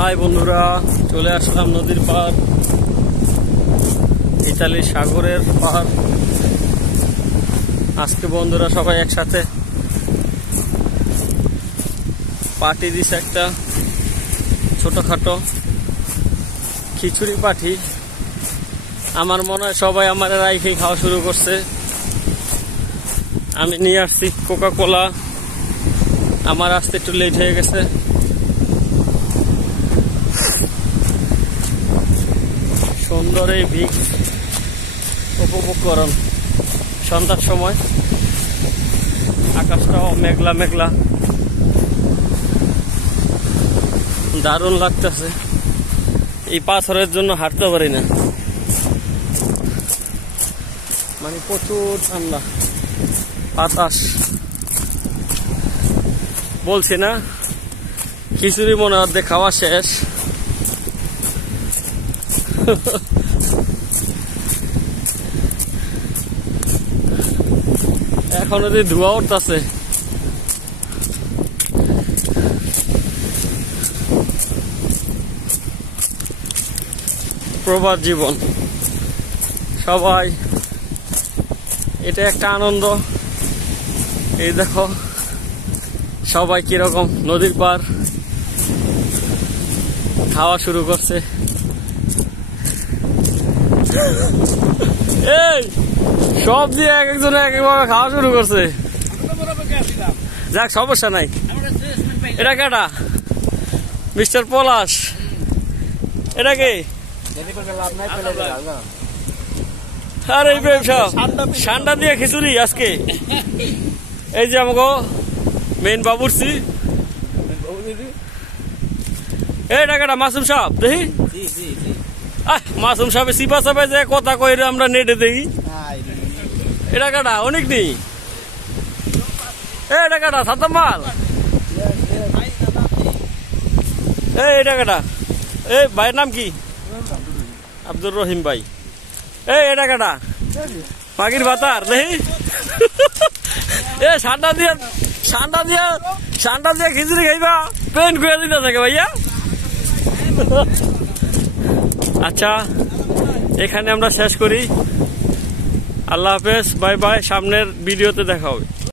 High বন্ধুরা, চলে আসলাম নদীর পার, ইতালির সাগরের পার। আজকে বন্ধুরা সবাই একসাথে পার্টি দিছে, একটা ছোটখাটো খিচুড়ি পার্টি। আমার মনে হয় সবাই আমার রাইখে খাওয়া শুরু করছে। আমি নিয়ে আসছি কোকা কোলা, আমার আসতে একটু লেট হয়ে গেছে। সুন্দর এই ভিক উপভোগ করুন সন্ধ্যার সময়। আকাশটাও মেঘলা মেঘলা, দারুণ লাগতেছে। এই পাথরের জন্য হাঁটতে পারি না, মানে প্রচুর ঠান্ডা বাতাস। বলছি না, খিচুড়ি মনে অর্ধেক খাওয়া শেষ। এখন যদি ধোঁয়া উঠতেছে, প্রবাদ জীবন সবাই, এটা একটা আনন্দ। এই দেখো সবাই কিরকম নদীর পার খাওয়া শুরু করছে। এই সব দিয়ে এক একজন এক একভাবে খাওয়া শুরু করছে। যাক, সমস্যা নাই। এটা কেটা? মিস্টার পলাশ। এটা কি? আরে ইব্রাহিম সাহেব, ঠান্ডা দিয়ে খিচুড়ি আজকে। এই যে আমাকে মেইন বাবুরসি। এটা কেটা? মাসুম সাহেব দেখি। মাসুম সাহেব সিপা সাহেব যে কথা কই আমরা নেটে দেখি। এটা কাটা অনেক নেই। এটা কাটা সাতাম মাল। এটা কাটা? এই ভাইয়ের নাম কি? আব্দুর রহিম ভাই। এটা কাটা? পাখির ভাতার দেখি। ঠান্ডা দিয়ে খিচুড়ি খাইবা, পেন করে দিতে থাকে ভাইয়া। আচ্ছা, এখানে আমরা শেষ করি। আল্লাহ হাফেজ, বাই বাই। সামনের ভিডিওতে দেখা হবে।